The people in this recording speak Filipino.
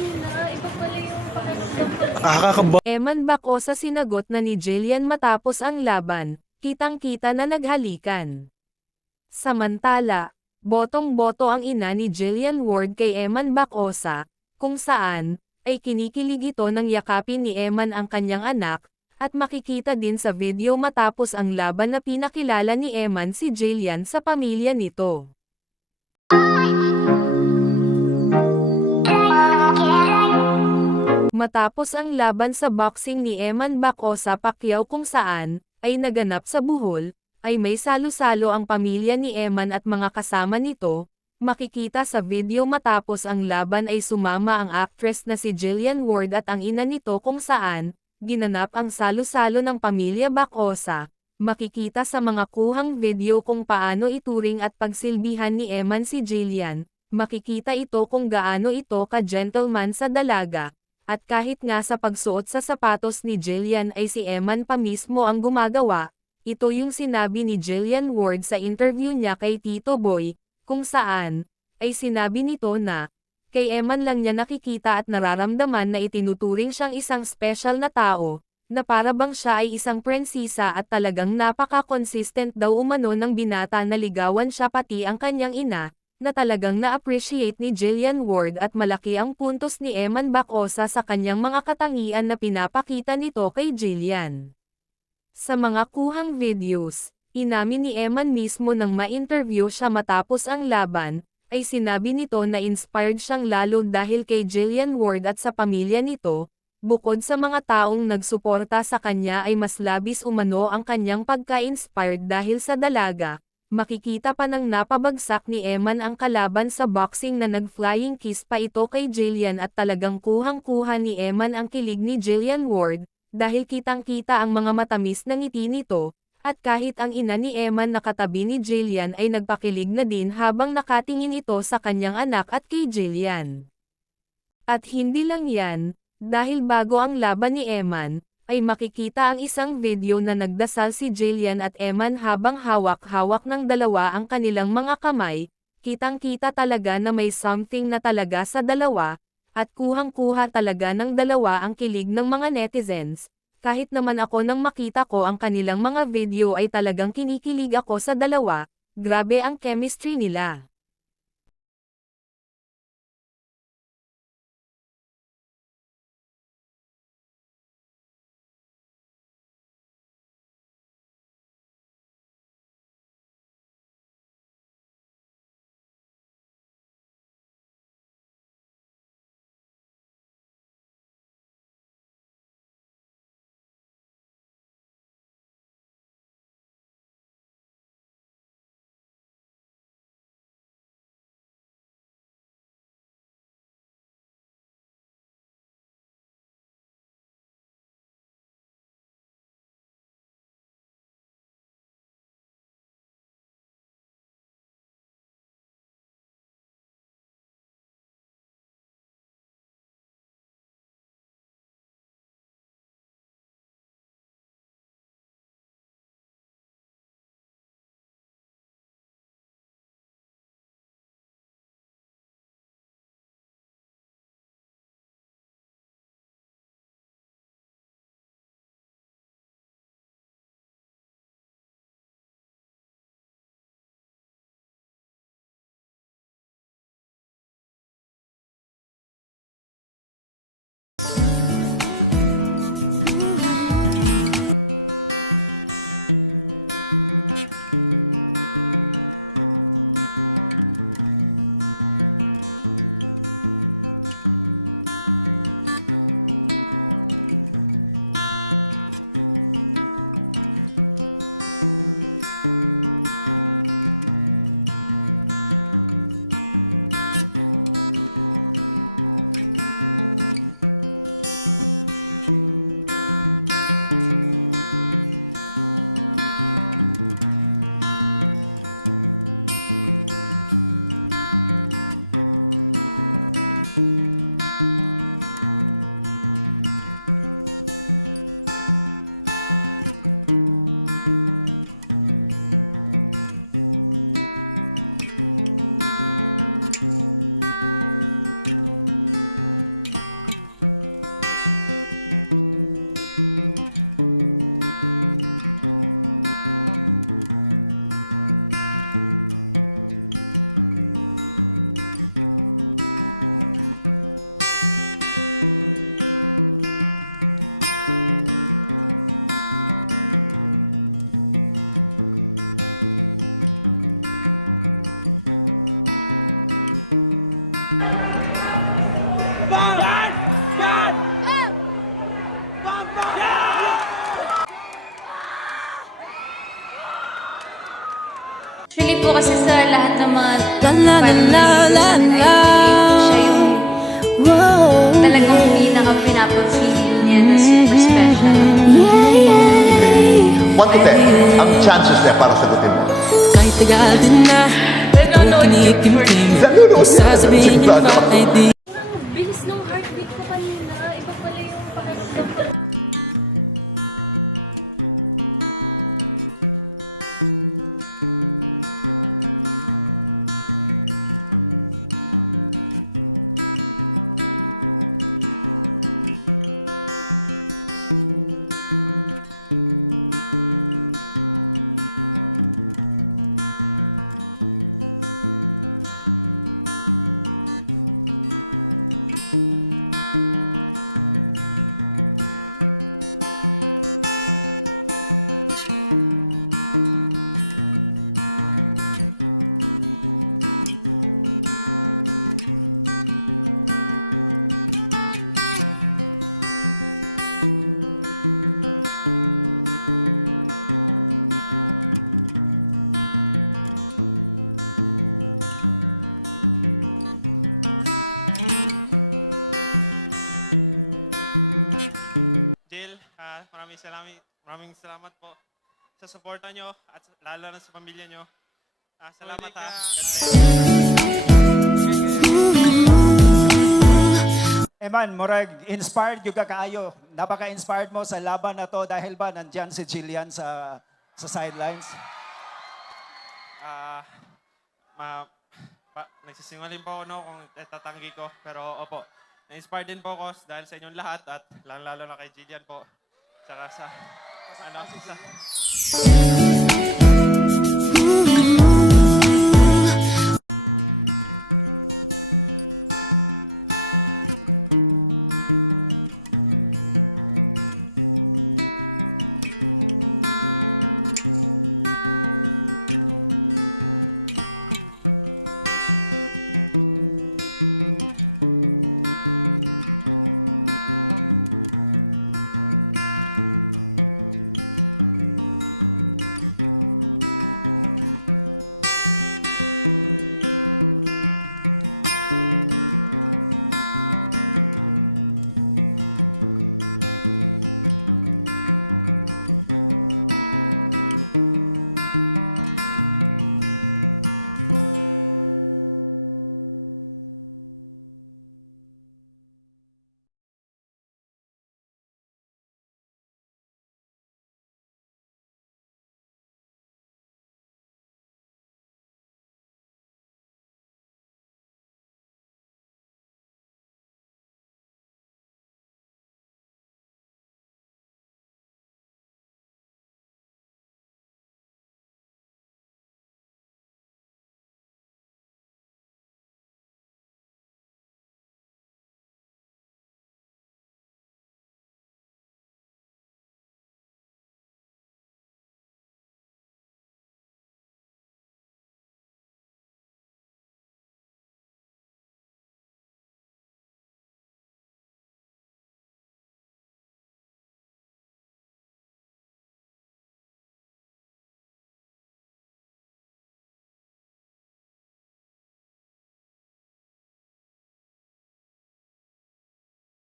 Iba pala yung pakiramdam pag Nakakakaba. Eman Baco sa sinagot na ni Jillian matapos ang laban, kitang-kita na naghalikan. Samantala, botong-boto ang ina ni Jillian Ward kay Eman Bacosa, kung saan, ay kinikilig ito nang yakapin ni Eman ang kanyang anak, at makikita din sa video matapos ang laban na pinakilala ni Eman si Jillian sa pamilya nito. Matapos ang laban sa boxing ni Eman Bacosa Pacquiao kung saan, ay naganap sa Bohol, ay may salo-salo ang pamilya ni Eman at mga kasama nito, makikita sa video matapos ang laban ay sumama ang actress na si Jillian Ward at ang ina nito kung saan, ginanap ang salo-salo ng pamilya Bacosa, makikita sa mga kuhang video kung paano ituring at pagsilbihan ni Eman si Jillian, makikita ito kung gaano ito ka-gentleman sa dalaga. At kahit nga sa pagsuot sa sapatos ni Jillian ay si Eman pa mismo ang gumagawa, ito yung sinabi ni Jillian Ward sa interview niya kay Tito Boy, kung saan, ay sinabi nito na, kay Eman lang niya nakikita at nararamdaman na itinuturing siyang isang special na tao, na para bang siya ay isang prensisa at talagang napaka-consistent daw umano ng binata na ligawan siya pati ang kanyang ina, na talagang na-appreciate ni Jillian Ward at malaki ang puntos ni Eman Bacosa sa kanyang mga katangian na pinapakita nito kay Jillian. Sa mga kuhang videos, inamin ni Eman mismo nang ma-interview siya matapos ang laban, ay sinabi nito na inspired siyang lalo dahil kay Jillian Ward at sa pamilya nito, bukod sa mga taong nagsuporta sa kanya ay mas labis umano ang kanyang pagka-inspired dahil sa dalaga. Makikita pa nang napabagsak ni Eman ang kalaban sa boxing na nag-flying kiss pa ito kay Jillian at talagang kuhang-kuha ni Eman ang kilig ni Jillian Ward, dahil kitang-kita ang mga matamis na ngiti nito, at kahit ang ina ni Eman na katabi ni Jillian ay nagpakilig na din habang nakatingin ito sa kanyang anak at kay Jillian. At hindi lang yan, dahil bago ang laban ni Eman, ay makikita ang isang video na nagdasal si Jillian at Eman habang hawak-hawak ng dalawa ang kanilang mga kamay, kitang-kita talaga na may something na talaga sa dalawa, at kuhang-kuha talaga ng dalawa ang kilig ng mga netizens. Kahit naman ako nang makita ko ang kanilang mga video ay talagang kinikilig ako sa dalawa, grabe ang chemistry nila. niya na super special. 1 to 10, ang chances niya para sagutin mo. Kahit tagal din na Nanonood kinikim-kim Nanonood yan. sasabihin niyo Sigurado ba ako. ay di Ang bilis ng heartbeat ko kanina. Iba pala yung pakiramdam ko. Jill, maraming salamat po sa suporta nyo at lalo na sa pamilya nyo. Salamat ha. Eman, murag inspired yung kaayo. Napaka-inspired mo sa laban na to dahil ba nandyan si Jillian sa sidelines? Nagsisingaling po ako no, kung tatanggi ko. Pero opo, na-inspired din po ako dahil sa inyong lahat at lalo na kay Jillian po. Tsaka sa